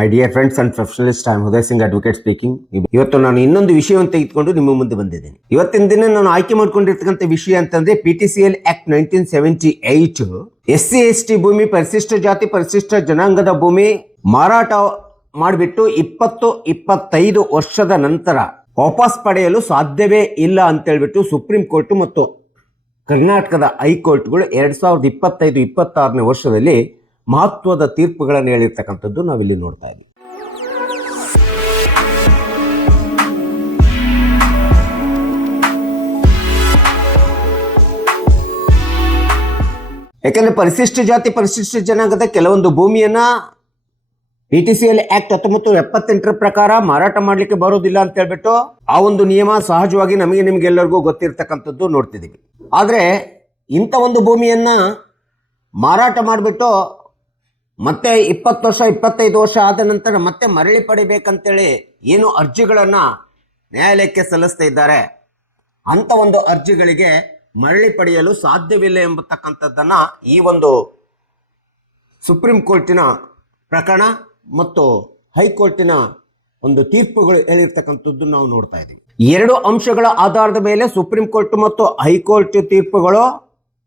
My dear friends and professionalist, I am Uday Singh, advocate speaking. ಇವತ್ತು ನಾನು ಇನ್ನೊಂದು ವಿಷಯವನ್ನು ತೆಗೆದುಕೊಂಡು ನಿಮ್ಮ ಮುಂದೆ ಬಂದಿದ್ದೇನೆ. ಇವತ್ತಿನ ದಿನ ನಾನು ಆಯ್ಕೆ ಮಾಡಿಕೊಂಡಿರ್ತಕ್ಕಂಥ ವಿಷಯ ಅಂತಂದ್ರೆ PTCL ಆಕ್ಟ್ 1978 SC/ST ಭೂಮಿ, ಪರಿಶಿಷ್ಟ ಜಾತಿ ಪರಿಶಿಷ್ಟ ಜನಾಂಗದ ಭೂಮಿ ಮಾರಾಟ ಮಾಡಿಬಿಟ್ಟು 20-25 ವರ್ಷದ ನಂತರ ವಾಪಸ್ ಪಡೆಯಲು ಸಾಧ್ಯವೇ ಇಲ್ಲ ಅಂತ ಹೇಳ್ಬಿಟ್ಟು ಸುಪ್ರೀಂ ಕೋರ್ಟ್ ಮತ್ತು ಕರ್ನಾಟಕದ ಹೈಕೋರ್ಟ್ಗಳು 2025-26ನೇ ವರ್ಷದಲ್ಲಿ ಮಹತ್ವದ ತೀರ್ಪುಗಳನ್ನು ಹೇಳಿರ್ತಕ್ಕಂಥದ್ದು ನಾವಿಲ್ಲಿ ನೋಡ್ತಾ ಇದ್ದೀವಿ. ಯಾಕಂದ್ರೆ ಪರಿಶಿಷ್ಟ ಜಾತಿ ಪರಿಶಿಷ್ಟ ಜನಾಂಗದ ಕೆಲವೊಂದು ಭೂಮಿಯನ್ನ PTCL ಆಕ್ಟ್ 1978 ಪ್ರಕಾರ ಮಾರಾಟ ಮಾಡ್ಲಿಕ್ಕೆ ಬರೋದಿಲ್ಲ ಅಂತ ಹೇಳ್ಬಿಟ್ಟು ಆ ಒಂದು ನಿಯಮ ಸಹಜವಾಗಿ ನಿಮಗೆಲ್ಲರಿಗೂ ಗೊತ್ತಿರ್ತಕ್ಕಂಥದ್ದು ನೋಡ್ತಿದ್ದೀವಿ. ಆದ್ರೆ ಇಂಥ ಒಂದು ಭೂಮಿಯನ್ನ ಮಾರಾಟ ಮಾಡಿಬಿಟ್ಟು ಮತ್ತೆ 20 ವರ್ಷ 25 ವರ್ಷ ಆದ ನಂತರ ಮತ್ತೆ ಮರಳಿ ಪಡಿಬೇಕಂತೇಳಿ ಏನು ಅರ್ಜಿಗಳನ್ನ ನ್ಯಾಯಾಲಯಕ್ಕೆ ಸಲ್ಲಿಸ್ತಾ ಇದ್ದಾರೆ, ಅಂತ ಒಂದು ಅರ್ಜಿಗಳಿಗೆ ಮರಳಿ ಪಡೆಯಲು ಸಾಧ್ಯವಿಲ್ಲ ಎಂಬತಕ್ಕಂಥದ್ದನ್ನ ಈ ಒಂದು ಸುಪ್ರೀಂ ಕೋರ್ಟಿನ ಪ್ರಕರಣ ಮತ್ತು ಹೈಕೋರ್ಟಿನ ಒಂದು ತೀರ್ಪುಗಳು ಹೇಳಿರ್ತಕ್ಕಂಥದ್ದು ನಾವು ನೋಡ್ತಾ ಇದ್ದೀವಿ. ಎರಡು ಅಂಶಗಳ ಆಧಾರದ ಮೇಲೆ ಸುಪ್ರೀಂ ಕೋರ್ಟ್ ಮತ್ತು ಹೈಕೋರ್ಟ್ ತೀರ್ಪುಗಳು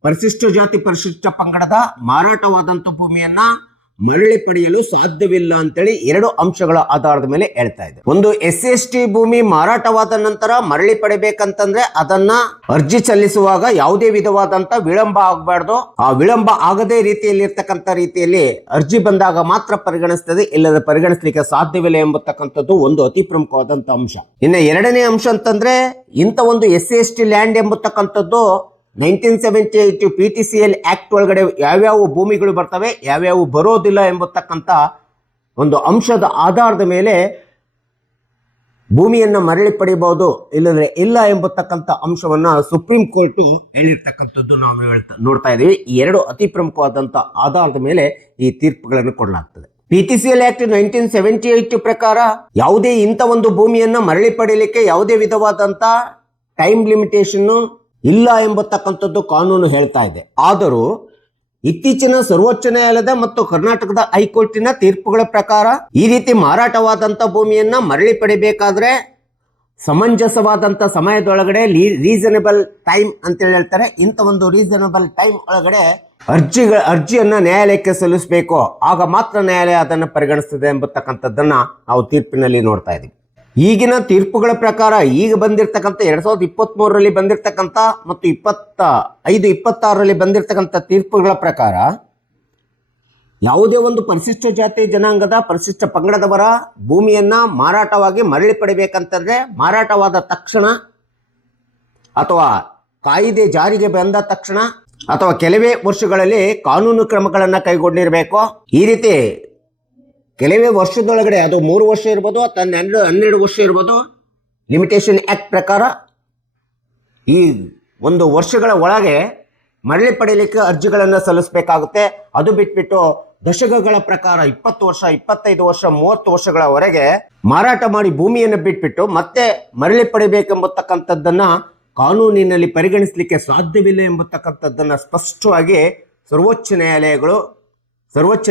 ಪರಿಶಿಷ್ಟ ಜಾತಿ ಪರಿಶಿಷ್ಟ ಪಂಗಡದ ಮಾರಾಟವಾದಂಥ ಭೂಮಿಯನ್ನ ಮರಳಿ ಪಡೆಯಲು ಸಾಧ್ಯವಿಲ್ಲ ಅಂತೇಳಿ ಎರಡು ಅಂಶಗಳ ಆಧಾರದ ಮೇಲೆ ಹೇಳ್ತಾ ಇದೆ. ಒಂದು SC/ST ಭೂಮಿ ಮಾರಾಟವಾದ ನಂತರ ಮರಳಿ ಪಡಿಬೇಕಂತಂದ್ರೆ ಅದನ್ನ ಅರ್ಜಿ ಸಲ್ಲಿಸುವಾಗ ಯಾವುದೇ ವಿಧವಾದಂತ ವಿಳಂಬ ಆಗಬಾರ್ದು. ಆ ವಿಳಂಬ ಆಗದೇ ರೀತಿಯಲ್ಲಿ ಇರ್ತಕ್ಕಂಥ ರೀತಿಯಲ್ಲಿ ಅರ್ಜಿ ಬಂದಾಗ ಮಾತ್ರ ಪರಿಗಣಿಸ್ತದೆ, ಇಲ್ಲದ ಪರಿಗಣಿಸಲಿಕ್ಕೆ ಸಾಧ್ಯವಿಲ್ಲ ಎಂಬತಕ್ಕಂಥದ್ದು ಒಂದು ಅತಿ ಪ್ರಮುಖವಾದಂತ ಅಂಶ. ಇನ್ನು ಎರಡನೇ ಅಂಶ ಅಂತಂದ್ರೆ ಇಂಥ ಒಂದು SC/ST ಲ್ಯಾಂಡ್ ಎಂಬತಕ್ಕಂಥದ್ದು 1978 PTCL ಆಕ್ಟ್ ಒಳಗಡೆ ಯಾವ್ಯಾವ ಭೂಮಿಗಳು ಬರ್ತವೆ, ಯಾವ್ಯಾವ ಬರೋದಿಲ್ಲ ಎಂಬತಕ್ಕಂಥ ಒಂದು ಅಂಶದ ಆಧಾರದ ಮೇಲೆ ಭೂಮಿಯನ್ನ ಮರಳಿ ಪಡಿಬಹುದು, ಇಲ್ಲದ್ರೆ ಇಲ್ಲ ಎಂಬತಕ್ಕಂಥ ಅಂಶವನ್ನ ಸುಪ್ರೀಂ ಕೋರ್ಟ್ ಹೇಳಿರ್ತಕ್ಕಂಥದ್ದು ನಾವು ನೋಡ್ತಾ ಇದ್ದೀವಿ. ಈ ಎರಡು ಅತಿ ಪ್ರಮುಖವಾದಂಥ ಆಧಾರದ ಮೇಲೆ ಈ ತೀರ್ಪುಗಳನ್ನು ಕೊಡಲಾಗ್ತದೆ. PTCL ಆಕ್ಟ್ 1978 ಪ್ರಕಾರ ಯಾವುದೇ ಇಂಥ ಒಂದು ಭೂಮಿಯನ್ನ ಮರಳಿ ಪಡೆಯಲಿಕ್ಕೆ ಯಾವುದೇ ವಿಧವಾದಂತ ಟೈಮ್ ಲಿಮಿಟೇಷನ್ ಇಲ್ಲ ಎಂಬತಕ್ಕಂಥದ್ದು ಕಾನೂನು ಹೇಳ್ತಾ ಇದೆ. ಆದರೂ ಇತ್ತೀಚಿನ ಸರ್ವೋಚ್ಚ ನ್ಯಾಯಾಲಯದ ಮತ್ತು ಕರ್ನಾಟಕದ ಹೈಕೋರ್ಟಿನ ತೀರ್ಪುಗಳ ಪ್ರಕಾರ ಈ ರೀತಿ ಮಾರಾಟವಾದಂಥ ಭೂಮಿಯನ್ನ ಮರಳಿ ಪಡಿಬೇಕಾದ್ರೆ ಸಮಂಜಸವಾದಂಥ ಸಮಯದೊಳಗಡೆ ರೀಸನಬಲ್ ಟೈಮ್ ಅಂತೇಳಿ ಹೇಳ್ತಾರೆ. ಇಂಥ ಒಂದು ರೀಸನಬಲ್ ಟೈಮ್ ಒಳಗಡೆ ಅರ್ಜಿಯನ್ನ ನ್ಯಾಯಾಲಯಕ್ಕೆ ಸಲ್ಲಿಸಬೇಕು, ಆಗ ಮಾತ್ರ ನ್ಯಾಯಾಲಯ ಅದನ್ನು ಪರಿಗಣಿಸ್ತದೆ ಎಂಬತಕ್ಕಂಥದ್ದನ್ನ ನಾವು ತೀರ್ಪಿನಲ್ಲಿ ನೋಡ್ತಾ ಇದ್ದೀವಿ. ಈಗಿನ ತೀರ್ಪುಗಳ ಪ್ರಕಾರ ಈಗ ಬಂದಿರತಕ್ಕಂಥ 2023ರಲ್ಲಿ ಬಂದಿರತಕ್ಕಂಥ ಮತ್ತು 25-26ರಲ್ಲಿ ಬಂದಿರತಕ್ಕಂಥ ತೀರ್ಪುಗಳ ಪ್ರಕಾರ ಯಾವುದೇ ಒಂದು ಪರಿಶಿಷ್ಟ ಜಾತಿ ಜನಾಂಗದ ಪರಿಶಿಷ್ಟ ಪಂಗಡದವರ ಭೂಮಿಯನ್ನ ಮಾರಾಟವಾಗಿ ಮರಳಿ ಪಡಿಬೇಕಂತಂದ್ರೆ ಮಾರಾಟವಾದ ತಕ್ಷಣ ಅಥವಾ ಕಾಯಿದೆ ಜಾರಿಗೆ ಬಂದ ತಕ್ಷಣ ಅಥವಾ ಕೆಲವೇ ವರ್ಷಗಳಲ್ಲಿ ಕಾನೂನು ಕ್ರಮಗಳನ್ನು ಕೈಗೊಂಡಿರಬೇಕು. ಈ ರೀತಿ ಕೆಲವೇ ವರ್ಷದೊಳಗಡೆ, ಅದು 3 ವರ್ಷ ಇರ್ಬೋದು ಅಥವಾ 12 ವರ್ಷ ಇರ್ಬೋದು, ಲಿಮಿಟೇಷನ್ ಆಕ್ಟ್ ಪ್ರಕಾರ ಈ ಒಂದು ವರ್ಷಗಳ ಒಳಗೆ ಮರಳಿ ಪಡೆಯಲಿಕ್ಕೆ ಅರ್ಜಿಗಳನ್ನು ಸಲ್ಲಿಸಬೇಕಾಗುತ್ತೆ. ಅದು ಬಿಟ್ಬಿಟ್ಟು ದಶಕಗಳ ಪ್ರಕಾರ 20 ವರ್ಷ 25 ವರ್ಷ 30 ವರ್ಷಗಳವರೆಗೆ ಮಾರಾಟ ಮಾಡಿ ಭೂಮಿಯನ್ನು ಬಿಟ್ಬಿಟ್ಟು ಮತ್ತೆ ಮರಳಿ ಪಡಿಬೇಕೆಂಬತಕ್ಕಂಥದ್ದನ್ನ ಕಾನೂನಿನಲ್ಲಿ ಪರಿಗಣಿಸಲಿಕ್ಕೆ ಸಾಧ್ಯವಿಲ್ಲ ಎಂಬತಕ್ಕಂಥದ್ದನ್ನ ಸ್ಪಷ್ಟವಾಗಿ ಸರ್ವೋಚ್ಚ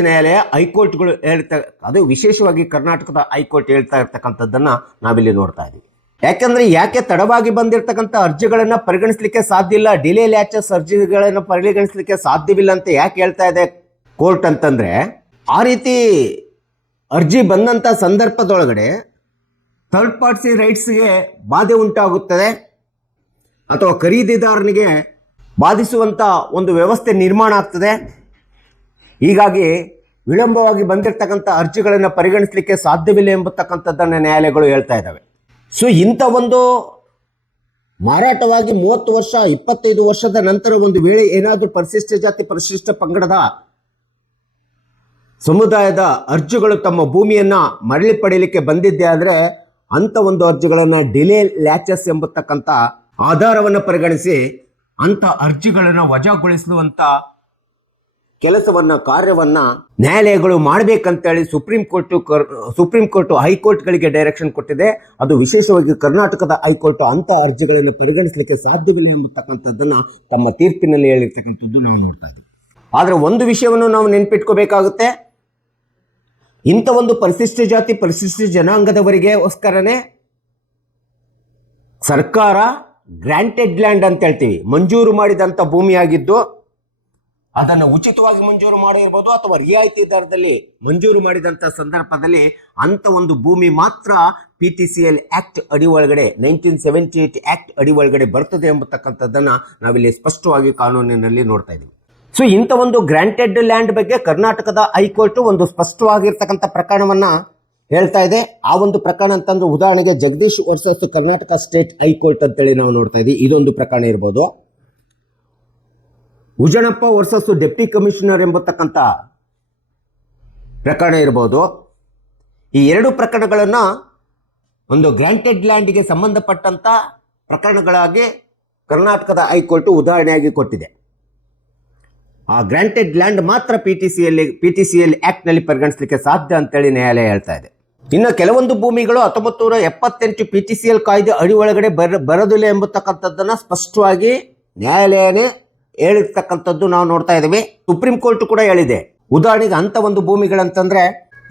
ನ್ಯಾಯಾಲಯ ಹೈಕೋರ್ಟ್ಗಳು ಅದು ವಿಶೇಷವಾಗಿ ಕರ್ನಾಟಕದ ಹೈಕೋರ್ಟ್ ಹೇಳ್ತಾ ಇರ್ತಕ್ಕಂಥದ್ದನ್ನ ನಾವಿಲ್ಲಿ ನೋಡ್ತಾ ಇದ್ದೀವಿ. ಯಾಕೆ ತಡವಾಗಿ ಬಂದಿರತಕ್ಕಂಥ ಅರ್ಜಿಗಳನ್ನ ಪರಿಗಣಿಸಲಿಕ್ಕೆ ಸಾಧ್ಯ ಇಲ್ಲ, ಡಿಲೇ ಲ್ಯಾಚಸ್ ಅರ್ಜಿಗಳನ್ನ ಪರಿಗಣಿಸಲಿಕ್ಕೆ ಸಾಧ್ಯವಿಲ್ಲ ಅಂತ ಯಾಕೆ ಹೇಳ್ತಾ ಇದೆ ಕೋರ್ಟ್ ಅಂತಂದ್ರೆ, ಆ ರೀತಿ ಅರ್ಜಿ ಬಂದಂತ ಸಂದರ್ಭದೊಳಗಡೆ ಥರ್ಡ್ ಪಾರ್ಟಿ ರೈಟ್ಸ್ಗೆ ಬಾಧೆ ಉಂಟಾಗುತ್ತದೆ ಅಥವಾ ಖರೀದಿದಾರನಿಗೆ ಬಾಧಿಸುವಂತ ಒಂದು ವ್ಯವಸ್ಥೆ ನಿರ್ಮಾಣ ಆಗ್ತದೆ. ಹೀಗಾಗಿ ವಿಳಂಬವಾಗಿ ಬಂದಿರತಕ್ಕಂಥ ಅರ್ಜಿಗಳನ್ನು ಪರಿಗಣಿಸಲಿಕ್ಕೆ ಸಾಧ್ಯವಿಲ್ಲ ಎಂಬತಕ್ಕಂಥದ್ದನ್ನು ನ್ಯಾಯಾಲಯಗಳು ಹೇಳ್ತಾ ಇದ್ದಾವೆ. ಸೊ ಇಂಥ ಒಂದು ಮಾರಾಟವಾಗಿ 30 ವರ್ಷ 25 ವರ್ಷದ ನಂತರ ಒಂದು ವೇಳೆ ಏನಾದರೂ ಪರಿಶಿಷ್ಟ ಜಾತಿ ಪರಿಶಿಷ್ಟ ಪಂಗಡದ ಸಮುದಾಯದ ಅರ್ಜಿಗಳು ತಮ್ಮ ಭೂಮಿಯನ್ನ ಮರಳಿ ಪಡೆಯಲಿಕ್ಕೆ ಬಂದಿದ್ದೆ ಆದರೆ ಅಂಥ ಒಂದು ಅರ್ಜಿಗಳನ್ನು ಡಿಲೇ ಲ್ಯಾಚಸ್ ಎಂಬತಕ್ಕಂಥ ಆಧಾರವನ್ನು ಪರಿಗಣಿಸಿ ಅಂಥ ಅರ್ಜಿಗಳನ್ನು ವಜಾಗೊಳಿಸುವಂತ ಕಾರ್ಯವನ್ನ ನ್ಯಾಯಾಲಯಗಳು ಮಾಡಬೇಕಂತೇಳಿ ಸುಪ್ರೀಂ ಕೋರ್ಟ್ ಹೈಕೋರ್ಟ್ಗಳಿಗೆ ಡೈರೆಕ್ಷನ್ ಕೊಟ್ಟಿದೆ. ಅದು ವಿಶೇಷವಾಗಿ ಕರ್ನಾಟಕದ ಹೈಕೋರ್ಟ್ ಅಂತ ಅರ್ಜಿಗಳನ್ನು ಪರಿಗಣಿಸಲಿಕ್ಕೆ ಸಾಧ್ಯವಿಲ್ಲ ಎಂಬತಕ್ಕಂಥದ್ದನ್ನ ತಮ್ಮ ತೀರ್ಪಿನಲ್ಲಿ ಹೇಳಿರ್ತಕ್ಕಂಥದ್ದು ನಾವು ನೋಡ್ತಾ ಇದ್ದೀವಿ. ಆದರೆ ಒಂದು ವಿಷಯವನ್ನು ನಾವು ನೆನಪಿಟ್ಕೋಬೇಕಾಗುತ್ತೆ, ಇಂಥ ಒಂದು ಪರಿಶಿಷ್ಟ ಜಾತಿ ಪರಿಶಿಷ್ಟ ಜನಾಂಗದವರಿಗೆಗೋಸ್ಕರನೇ ಸರ್ಕಾರ ಗ್ರಾಂಟೆಡ್ ಲ್ಯಾಂಡ್ ಅಂತ ಹೇಳ್ತೀವಿ, ಮಂಜೂರು ಮಾಡಿದಂಥ ಭೂಮಿಯಾಗಿದ್ದು ಅದನ್ನು ಉಚಿತವಾಗಿ ಮಂಜೂರು ಮಾಡಿರ್ಬೋದು ಅಥವಾ ರಿಯಾಯಿತಿ ದರದಲ್ಲಿ ಮಂಜೂರು ಮಾಡಿದಂಥ ಸಂದರ್ಭದಲ್ಲಿ ಅಂಥ ಒಂದು ಭೂಮಿ ಮಾತ್ರ PTCL ಆಕ್ಟ್ ಅಡಿ ಒಳಗಡೆ 1978 ಆಕ್ಟ್ ಅಡಿ ಒಳಗಡೆ ಬರ್ತದೆ ಎಂಬತಕ್ಕಂಥದ್ದನ್ನು ನಾವಿಲ್ಲಿ ಸ್ಪಷ್ಟವಾಗಿ ಕಾನೂನಿನಲ್ಲಿ ನೋಡ್ತಾ ಇದ್ದೀವಿ. ಸೊ ಇಂಥ ಒಂದು ಗ್ರಾಂಟೆಡ್ ಲ್ಯಾಂಡ್ ಬಗ್ಗೆ ಕರ್ನಾಟಕದ ಹೈಕೋರ್ಟ್ ಒಂದು ಸ್ಪಷ್ಟವಾಗಿರ್ತಕ್ಕಂಥ ಪ್ರಕರಣವನ್ನ ಹೇಳ್ತಾ ಇದೆ. ಆ ಒಂದು ಪ್ರಕರಣ ಅಂತಂದ್ರೆ ಉದಾಹರಣೆಗೆ Jagadish versus Karnataka state high court ಅಂತೇಳಿ ನಾವು ನೋಡ್ತಾ ಇದ್ದೀವಿ. ಇದೊಂದು ಪ್ರಕರಣ ಇರ್ಬೋದು. ಉಜಣಪ್ಪ ವರ್ಸಸ್ ಡೆಪ್ಟಿ ಕಮಿಷನರ್ ಎಂಬತಕ್ಕಂಥ ಪ್ರಕರಣ ಇರ್ಬೋದು. ಈ ಎರಡು ಪ್ರಕರಣಗಳನ್ನ ಒಂದು ಗ್ರಾಂಟೆಡ್ ಲ್ಯಾಂಡ್ಗೆ ಸಂಬಂಧಪಟ್ಟಂತ ಪ್ರಕರಣಗಳಾಗಿ ಕರ್ನಾಟಕದ ಹೈಕೋರ್ಟ್ ಉದಾಹರಣೆಯಾಗಿ ಕೊಟ್ಟಿದೆ. ಆ ಗ್ರಾಂಟೆಡ್ ಲ್ಯಾಂಡ್ ಮಾತ್ರ PTCL ಆಕ್ಟ್ ನಲ್ಲಿ ಪರಿಗಣಿಸಲಿಕ್ಕೆ ಸಾಧ್ಯ ಅಂತೇಳಿ ನ್ಯಾಯಾಲಯ ಹೇಳ್ತಾ ಇದೆ. ಇನ್ನು ಕೆಲವೊಂದು ಭೂಮಿಗಳು 1978 PTCL ಕಾಯ್ದೆ ಅಡಿ ಒಳಗಡೆ ಬರೋದಿಲ್ಲ ಎಂಬತಕ್ಕಂಥದ್ದನ್ನ ಸ್ಪಷ್ಟವಾಗಿ ನ್ಯಾಯಾಲಯನೇ ಹೇಳಿರ್ತಕ್ಕಂಥದ್ದು ನಾವು ನೋಡ್ತಾ ಇದ್ದೀವಿ. ಸುಪ್ರೀಂ ಕೋರ್ಟ್ ಕೂಡ ಹೇಳಿದೆ. ಉದಾಹರಣೆಗೆ ಅಂತ ಒಂದು ಭೂಮಿಗಳಂತಂದ್ರೆ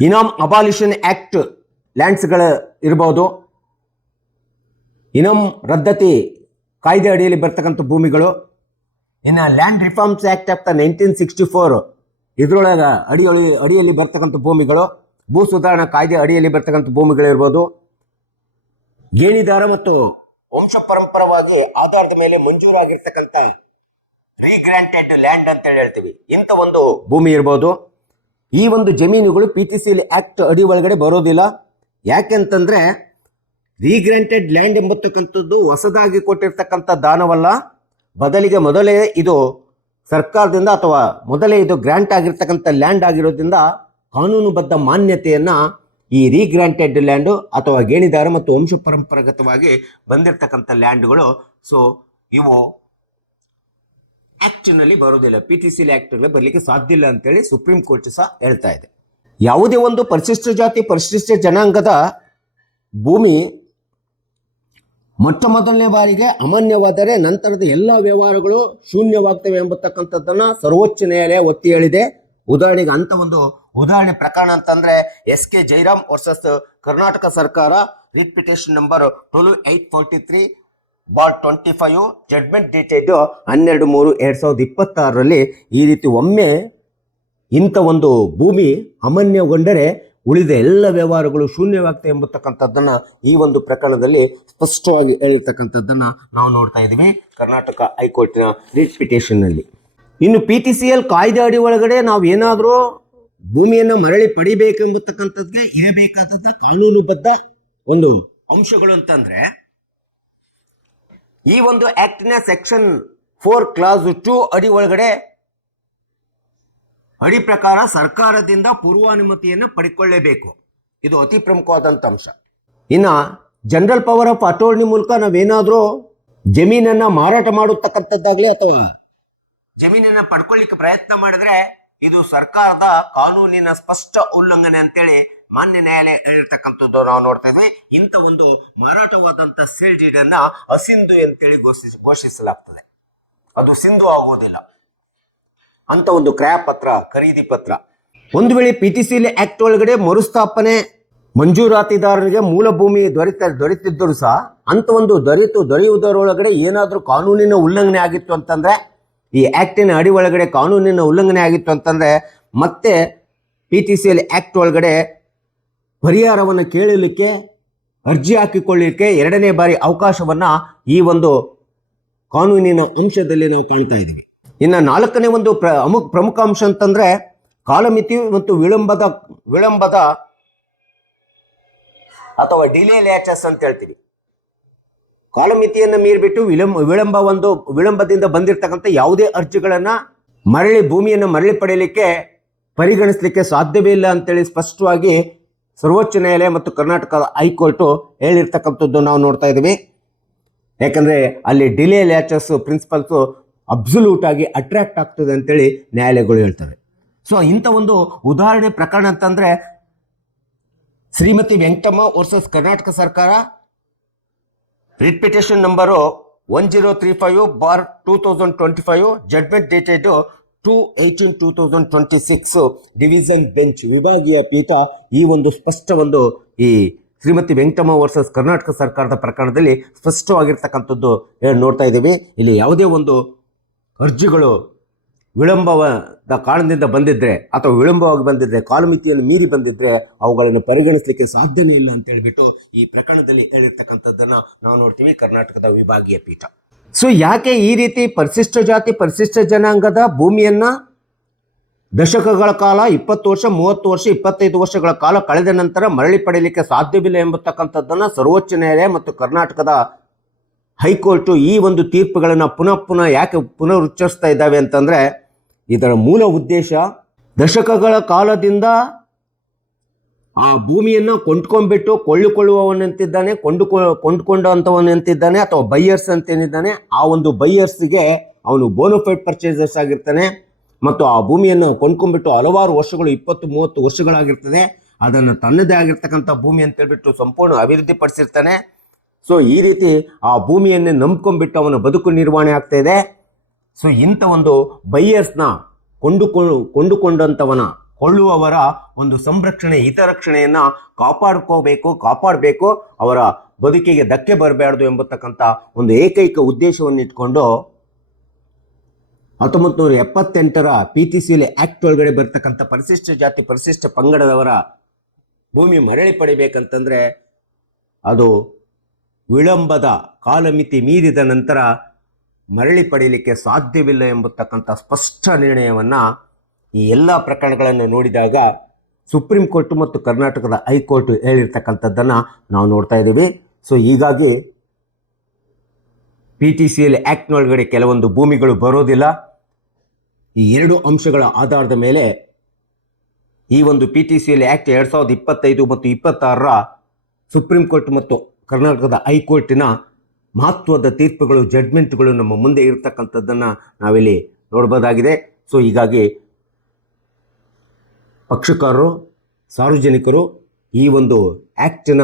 ಇನಾಮ್ ಅಬಾಲಿಷನ್ ಆಕ್ಟ್ ಲ್ಯಾಂಡ್ಸ್ಗಳು ಇರಬಹುದು, ಇನಾಮ್ ರದ್ದತಿ ಕಾಯ್ದೆ ಅಡಿಯಲ್ಲಿ ಬರ್ತಕ್ಕಂಥ ಭೂಮಿಗಳು, ಇನ್ನು ಲ್ಯಾಂಡ್ ರಿಫಾರ್ಮ್ಸ್ ಆಕ್ಟ್ ಆಫ್ 1964 ಇದ್ರೊಳಗ ಅಡಿಯಲ್ಲಿ ಬರ್ತಕ್ಕಂಥ ಭೂಮಿಗಳು, ಭೂ ಸುಧಾರಣಾ ಕಾಯ್ದೆ ಅಡಿಯಲ್ಲಿ ಬರ್ತಕ್ಕಂಥ ಭೂಮಿಗಳು ಇರ್ಬೋದು, ಗೇಣಿದಾರ ಮತ್ತು ವಂಶ ಪರಂಪರವಾಗಿ ಆಧಾರದ ಮೇಲೆ ಮಂಜೂರಾಗಿರ್ತಕ್ಕಂಥ ರೀಗ್ರಾಂಟೆಡ್ ಲ್ಯಾಂಡ್ ಅಂತ ಹೇಳ್ತೀವಿ, ಇಂಥ ಒಂದು ಭೂಮಿ ಇರ್ಬೋದು. ಈ ಒಂದು ಜಮೀನುಗಳು PTCL ಆಕ್ಟ್ ಅಡಿ ಒಳಗಡೆ ಬರೋದಿಲ್ಲ. ಯಾಕೆಂತಂದ್ರೆ ರೀಗ್ರಾಂಟೆಡ್ ಲ್ಯಾಂಡ್ ಎಂಬತಕ್ಕಂಥದ್ದು ಹೊಸದಾಗಿ ಕೊಟ್ಟಿರ್ತಕ್ಕಂಥ ದಾನವಲ್ಲ, ಬದಲಿಗೆ ಮೊದಲೇ ಇದು ಸರ್ಕಾರದಿಂದ ಅಥವಾ ಮೊದಲೇ ಇದು ಗ್ರಾಂಟ್ ಆಗಿರ್ತಕ್ಕಂಥ ಲ್ಯಾಂಡ್ ಆಗಿರೋದ್ರಿಂದ ಕಾನೂನುಬದ್ಧ ಮಾನ್ಯತೆಯನ್ನ ಈ ರೀಗ್ರಾಂಟೆಡ್ ಲ್ಯಾಂಡು ಅಥವಾ ಗೇಣಿದಾರ ಮತ್ತು ವಂಶ ಪರಂಪರಾಗತವಾಗಿ ಬಂದಿರತಕ್ಕಂಥ ಲ್ಯಾಂಡ್ಗಳು ಸೊ ಇವು ಆಕ್ಟ್ನಲ್ಲಿ ಬರೋದಿಲ್ಲ, PTCL ಆಕ್ಟ್ನಲ್ಲಿ ಬರಲಿಕ್ಕೆ ಸಾಧ್ಯ ಇಲ್ಲ ಅಂತೇಳಿ ಸುಪ್ರೀಂ ಕೋರ್ಟ್ ಸಹ ಹೇಳ್ತಾ ಇದೆ. ಯಾವುದೇ ಒಂದು ಪರಿಶಿಷ್ಟ ಜಾತಿ ಪರಿಶಿಷ್ಟ ಜನಾಂಗದ ಭೂಮಿ ಮೊಟ್ಟ ಮೊದಲನೇ ಬಾರಿಗೆ ಅಮಾನ್ಯವಾದರೆ ನಂತರದ ಎಲ್ಲ ವ್ಯವಹಾರಗಳು ಶೂನ್ಯವಾಗ್ತವೆ ಎಂಬತಕ್ಕಂಥದ್ದನ್ನ ಸರ್ವೋಚ್ಚ ನ್ಯಾಯಾಲಯ ಒತ್ತಿ ಹೇಳಿದೆ. ಉದಾಹರಣೆಗೆ ಅಂತ ಒಂದು ಉದಾಹರಣೆ ಪ್ರಕರಣ ಅಂತಂದ್ರೆ SK ಜೈರಾಮ್ ವರ್ಸಸ್ ಕರ್ನಾಟಕ ಸರ್ಕಾರ, writ petition number 12843/25, judgement dated 12/3/2026 ಈ ರೀತಿ ಒಮ್ಮೆ ಇಂಥ ಒಂದು ಭೂಮಿ ಅಮಾನ್ಯಗೊಂಡರೆ ಉಳಿದ ಎಲ್ಲ ವ್ಯವಹಾರಗಳು ಶೂನ್ಯವಾಗ್ತವೆ ಎಂಬತಕ್ಕಂಥದ್ದನ್ನ ಈ ಒಂದು ಪ್ರಕರಣದಲ್ಲಿ ಸ್ಪಷ್ಟವಾಗಿ ಹೇಳಿರ್ತಕ್ಕಂಥದ್ದನ್ನ ನಾವು ನೋಡ್ತಾ ಇದ್ದೀವಿ ಕರ್ನಾಟಕ ಹೈಕೋರ್ಟಿನ ರಿಟ್ ಪಿಟಿಷನ್ ನಲ್ಲಿ. ಇನ್ನು PTCL ಕಾಯ್ದೆ ಅಡಿ ಒಳಗಡೆ ನಾವು ಏನಾದರೂ ಭೂಮಿಯನ್ನು ಮರಳಿ ಪಡಿಬೇಕೆಂಬತಕ್ಕಂಥದ್ದೇ ಇರಬೇಕಾದಂಥ ಕಾನೂನುಬದ್ಧ ಒಂದು ಅಂಶಗಳು ಅಂತಂದ್ರೆ ಈ ಒಂದು ಆಕ್ಟ್ನ ಸೆಕ್ಷನ್ 4 ಕ್ಲಾಸ್ 2 ಅಡಿ ಒಳಗಡೆ ಅಡಿ ಪ್ರಕಾರ ಸರ್ಕಾರದಿಂದ ಪೂರ್ವಾನುಮತಿಯನ್ನು ಪಡ್ಕೊಳ್ಳೇಬೇಕು. ಇದು ಅತಿ ಪ್ರಮುಖವಾದಂಥ ಅಂಶ. ಇನ್ನು ಜನರಲ್ ಪವರ್ ಆಫ್ ಅಟಾರ್ನಿ ಮೂಲಕ ನಾವೇನಾದರೂ ಜಮೀನನ್ನ ಮಾರಾಟ ಮಾಡತಕ್ಕಂಥದ್ದಾಗ್ಲಿ ಅಥವಾ ಜಮೀನನ್ನ ಪಡ್ಕೊಳ್ಳಿಕ್ಕೆ ಪ್ರಯತ್ನ ಮಾಡಿದ್ರೆ ಇದು ಸರ್ಕಾರದ ಕಾನೂನಿನ ಸ್ಪಷ್ಟ ಉಲ್ಲಂಘನೆ ಅಂತೇಳಿ ಮಾನ್ಯ ನ್ಯಾಯಾಲಯ ಹೇಳಿರ್ತಕ್ಕಂಥದ್ದು ನಾವು ನೋಡ್ತಾ ಇದ್ವಿ. ಇಂಥ ಒಂದು ಮಾರಾಟವಾದಂಥ ಸೇಲ್ ಡೀಡ್ ಅನ್ನ ಅಸಿಂಧು ಅಂತೇಳಿ ಘೋಷಿಸಲಾಗ್ತದೆ. ಅದು ಸಿಂಧು ಆಗುವುದಿಲ್ಲ. ಅಂತ ಒಂದು ಕ್ರಯ ಪತ್ರ ಖರೀದಿ ಪತ್ರ ಒಂದು ವೇಳೆ PTCL ಆಕ್ಟ್ ಒಳಗಡೆ ಮರುಸ್ಥಾಪನೆ ಮಂಜೂರಾತಿದಾರರಿಗೆ ಮೂಲ ಭೂಮಿ ದೊರೆತಿದ್ದರೂ ಸಹ ಅಂತ ಒಂದು ದೊರೆಯುವುದರೊಳಗಡೆ ಏನಾದರೂ ಕಾನೂನಿನ ಉಲ್ಲಂಘನೆ ಆಗಿತ್ತು ಅಂತಂದ್ರೆ, ಈ ಆಕ್ಟಿನ ಅಡಿ ಒಳಗಡೆ ಕಾನೂನಿನ ಉಲ್ಲಂಘನೆ ಆಗಿತ್ತು ಅಂತಂದ್ರೆ ಮತ್ತೆ PTCL ಆಕ್ಟ್ ಒಳಗಡೆ ಪರಿಹಾರವನ್ನು ಕೇಳಲಿಕ್ಕೆ ಅರ್ಜಿ ಹಾಕಿಕೊಳ್ಳಲಿಕ್ಕೆ ಎರಡನೇ ಬಾರಿ ಅವಕಾಶವನ್ನ ಈ ಒಂದು ಕಾನೂನಿನ ಅಂಶದಲ್ಲಿ ನಾವು ಕಾಣ್ತಾ ಇದ್ದೀವಿ. ಇನ್ನು ನಾಲ್ಕನೇ ಒಂದು ಪ್ರಮುಖ ಅಂಶ ಅಂತಂದ್ರೆ ಕಾಲಮಿತಿ ಮತ್ತು ವಿಳಂಬದ ಅಥವಾ ಡಿಲೇ ಲ್ಯಾಚಸ್ ಅಂತ ಹೇಳ್ತೀವಿ. ಕಾಲಮಿತಿಯನ್ನು ಮೀರಿಬಿಟ್ಟು ವಿಳಂಬದಿಂದ ಬಂದಿರತಕ್ಕಂಥ ಯಾವುದೇ ಅರ್ಜಿಗಳನ್ನ ಭೂಮಿಯನ್ನು ಮರಳಿ ಪಡೆಯಲಿಕ್ಕೆ ಪರಿಗಣಿಸಲಿಕ್ಕೆ ಸಾಧ್ಯವೇ ಇಲ್ಲ ಅಂತೇಳಿ ಸ್ಪಷ್ಟವಾಗಿ ಸರ್ವೋಚ್ಚ ನ್ಯಾಯಾಲಯ ಮತ್ತು ಕರ್ನಾಟಕ ಹೈಕೋರ್ಟ್ ಹೇಳಿರ್ತಕ್ಕಂಥದ್ದು ನಾವು ನೋಡ್ತಾ ಇದ್ದೀವಿ. ಯಾಕಂದ್ರೆ ಅಲ್ಲಿ ಡಿಲೇ ಲ್ಯಾಚಸ್ ಪ್ರಿನ್ಸಿಪಲ್ಸ್ ಅಬ್ಸಲ್ಯೂಟ್ ಆಗಿ ಅಟ್ರಾಕ್ಟ್ ಆಗ್ತದೆ ಅಂತೇಳಿ ನ್ಯಾಯಾಲಯಗಳು ಹೇಳ್ತವೆ. ಸೊ ಇಂಥ ಒಂದು ಉದಾಹರಣೆ ಪ್ರಕರಣ ಅಂತಂದ್ರೆ ಶ್ರೀಮತಿ ವೆಂಕಟಮ್ಮ ವರ್ಸಸ್ ಕರ್ನಾಟಕ ಸರ್ಕಾರ, writ petition number 1035/2025, judgement dated 2/18/2026 division bench ವಿಭಾಗೀಯ ಪೀಠ ಈ ಒಂದು ಸ್ಪಷ್ಟ ಒಂದು ಈ ಶ್ರೀಮತಿ ವೆಂಕಟಮ್ಮ ವರ್ಸಸ್ ಕರ್ನಾಟಕ ಸರ್ಕಾರದ ಪ್ರಕರಣದಲ್ಲಿ ಸ್ಪಷ್ಟವಾಗಿರ್ತಕ್ಕಂಥದ್ದು ನೋಡ್ತಾ ಇದ್ದೀವಿ. ಇಲ್ಲಿ ಯಾವುದೇ ಒಂದು ಅರ್ಜಿಗಳು ವಿಳಂಬದ ಕಾರಣದಿಂದ ಬಂದಿದ್ರೆ ಅಥವಾ ವಿಳಂಬವಾಗಿ ಬಂದಿದ್ರೆ ಕಾಲಮಿತಿಯನ್ನು ಮೀರಿ ಬಂದಿದ್ರೆ ಅವುಗಳನ್ನು ಪರಿಗಣಿಸಲಿಕ್ಕೆ ಸಾಧ್ಯನೇ ಇಲ್ಲ ಅಂತ ಹೇಳ್ಬಿಟ್ಟು ಈ ಪ್ರಕರಣದಲ್ಲಿ ಹೇಳಿರ್ತಕ್ಕಂಥದ್ದನ್ನ ನಾವು ನೋಡ್ತೀವಿ ಕರ್ನಾಟಕದ ವಿಭಾಗೀಯ ಪೀಠ. ಸೊ ಯಾಕೆ ಈ ರೀತಿ ಪರಿಶಿಷ್ಟ ಜಾತಿ ಪರಿಶಿಷ್ಟ ಜನಾಂಗದ ಭೂಮಿಯನ್ನ ದಶಕಗಳ ಕಾಲ 20 ವರ್ಷ 30 ವರ್ಷ 25 ವರ್ಷಗಳ ಕಾಲ ಕಳೆದ ನಂತರ ಮರಳಿ ಪಡೆಯಲಿಕ್ಕೆ ಸಾಧ್ಯವಿಲ್ಲ ಎಂಬತಕ್ಕಂಥದ್ದನ್ನು ಸರ್ವೋಚ್ಚ ನ್ಯಾಯಾಲಯ ಮತ್ತು ಕರ್ನಾಟಕದ ಹೈಕೋರ್ಟು ಈ ಒಂದು ತೀರ್ಪುಗಳನ್ನು ಪುನಃ ಯಾಕೆ ಪುನರುಚ್ಚರಿಸ್ತಾ ಇದ್ದಾವೆ ಅಂತಂದರೆ ಇದರ ಮೂಲ ಉದ್ದೇಶ ದಶಕಗಳ ಕಾಲದಿಂದ ಆ ಭೂಮಿಯನ್ನು ಕೊಂಡ್ಕೊಂಡ್ಬಿಟ್ಟು ಕೊಳ್ಳುಕೊಳ್ಳುವವನಂತಿದ್ದಾನೆ ಕೊಂಡುಕೊಂಡಂಥವನಂತಿದ್ದಾನೆ ಅಥವಾ ಬೈಯರ್ಸ್ ಅಂತೇನಿದ್ದಾನೆ ಆ ಒಂದು ಬೈಯರ್ಸ್ಗೆ ಅವನು ಬೋನೋಫೈಡ್ ಪರ್ಚೇಸರ್ಸ್ ಆಗಿರ್ತಾನೆ ಮತ್ತು ಆ ಭೂಮಿಯನ್ನು ಕೊಂಡ್ಕೊಂಡ್ಬಿಟ್ಟು ಹಲವಾರು ವರ್ಷಗಳು 20-30 ವರ್ಷಗಳಾಗಿರ್ತದೆ. ಅದನ್ನು ತನ್ನದೇ ಆಗಿರ್ತಕ್ಕಂಥ ಭೂಮಿ ಅಂತ ಹೇಳ್ಬಿಟ್ಟು ಸಂಪೂರ್ಣ ಅಭಿವೃದ್ಧಿ ಪಡಿಸಿರ್ತಾನೆ. ಸೊ ಈ ರೀತಿ ಆ ಭೂಮಿಯನ್ನೇ ನಂಬ್ಕೊಂಡ್ಬಿಟ್ಟು ಅವನ ಬದುಕು ನಿರ್ವಹಣೆ ಆಗ್ತಾ ಇದೆ. ಸೊ ಇಂಥ ಒಂದು ಬೈಯರ್ಸ್ನ ಕೊಂಡುಕೊಂಡಂಥವನ ಕೊಳ್ಳುವವರ ಒಂದು ಸಂರಕ್ಷಣೆ ಹಿತರಕ್ಷಣೆಯನ್ನು ಕಾಪಾಡಬೇಕು, ಅವರ ಬದುಕಿಗೆ ಧಕ್ಕೆ ಬರಬಾರ್ದು ಎಂಬತಕ್ಕಂಥ ಒಂದು ಏಕೈಕ ಉದ್ದೇಶವನ್ನು ಇಟ್ಕೊಂಡು 1978ರ PTCL ಆಕ್ಟ್ ಒಳಗಡೆ ಬರ್ತಕ್ಕಂಥ ಪರಿಶಿಷ್ಟ ಜಾತಿ ಪರಿಶಿಷ್ಟ ಪಂಗಡದವರ ಭೂಮಿ ಮರಳಿ ಪಡಿಬೇಕಂತಂದ್ರೆ ಅದು ವಿಳಂಬದ ಕಾಲಮಿತಿ ಮೀರಿದ ನಂತರ ಮರಳಿ ಪಡೆಯಲಿಕ್ಕೆ ಸಾಧ್ಯವಿಲ್ಲ ಎಂಬತಕ್ಕಂಥ ಸ್ಪಷ್ಟ ನಿರ್ಣಯವನ್ನು ಈ ಎಲ್ಲ ಪ್ರಕರಣಗಳನ್ನು ನೋಡಿದಾಗ ಸುಪ್ರೀಂ ಕೋರ್ಟ್ ಮತ್ತು ಕರ್ನಾಟಕದ ಹೈಕೋರ್ಟ್ ಹೇಳಿರ್ತಕ್ಕಂಥದ್ದನ್ನು ನಾವು ನೋಡ್ತಾ ಇದ್ದೀವಿ. ಸೊ ಹೀಗಾಗಿ PTCL ಆ್ಯಕ್ಟ್ನೊಳಗಡೆ ಕೆಲವೊಂದು ಭೂಮಿಗಳು ಬರೋದಿಲ್ಲ. ಈ ಎರಡು ಅಂಶಗಳ ಆಧಾರದ ಮೇಲೆ ಈ ಒಂದು PTCL ಆ್ಯಕ್ಟ್ 2025 ಮತ್ತು 26ರ ಸುಪ್ರೀಂ ಕೋರ್ಟ್ ಮತ್ತು ಕರ್ನಾಟಕದ ಹೈಕೋರ್ಟಿನ ಮಹತ್ವದ ತೀರ್ಪುಗಳು ಜಡ್ಮೆಂಟ್ಗಳು ನಮ್ಮ ಮುಂದೆ ಇರತಕ್ಕಂಥದ್ದನ್ನು ನಾವಿಲ್ಲಿ ನೋಡ್ಬೋದಾಗಿದೆ. ಸೊ ಹೀಗಾಗಿ ಪಕ್ಷಕಾರರು ಸಾರ್ವಜನಿಕರು ಈ ಒಂದು ಆ್ಯಕ್ಟಿನ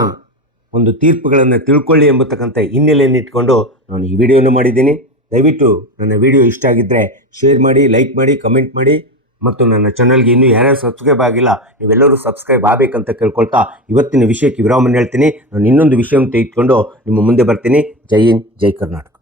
ಒಂದು ತೀರ್ಪುಗಳನ್ನು ತಿಳ್ಕೊಳ್ಳಿ ಎಂಬತಕ್ಕಂಥ ಹಿನ್ನೆಲೆಯನ್ನು ಇಟ್ಕೊಂಡು ನಾನು ಈ ವಿಡಿಯೋನ ಮಾಡಿದ್ದೀನಿ. ದಯವಿಟ್ಟು ನನ್ನ ವಿಡಿಯೋ ಇಷ್ಟ ಆಗಿದ್ದರೆ ಶೇರ್ ಮಾಡಿ, ಲೈಕ್ ಮಾಡಿ, ಕಮೆಂಟ್ ಮಾಡಿ ಮತ್ತು ನನ್ನ ಚಾನಲ್ಗೆ ಇನ್ನೂ ಯಾರ್ಯಾರು ಸಬ್ಸ್ಕ್ರೈಬ್ ಆಗಿಲ್ಲ ನೀವೆಲ್ಲರೂ ಸಬ್ಸ್ಕ್ರೈಬ್ ಆಗಬೇಕಂತ ಕೇಳ್ಕೊಳ್ತಾ ಇವತ್ತಿನ ವಿಷಯಕ್ಕೆ ವಿರಾಮವನ್ನು ಹೇಳ್ತೀನಿ. ನಾನು ಇನ್ನೊಂದು ವಿಷಯವನ್ನು ತೆಗೆದುಕೊಂಡು ನಿಮ್ಮ ಮುಂದೆ ಬರ್ತೀನಿ. ಜೈ ಹಿಂದ್, ಜೈ ಕರ್ನಾಟಕ.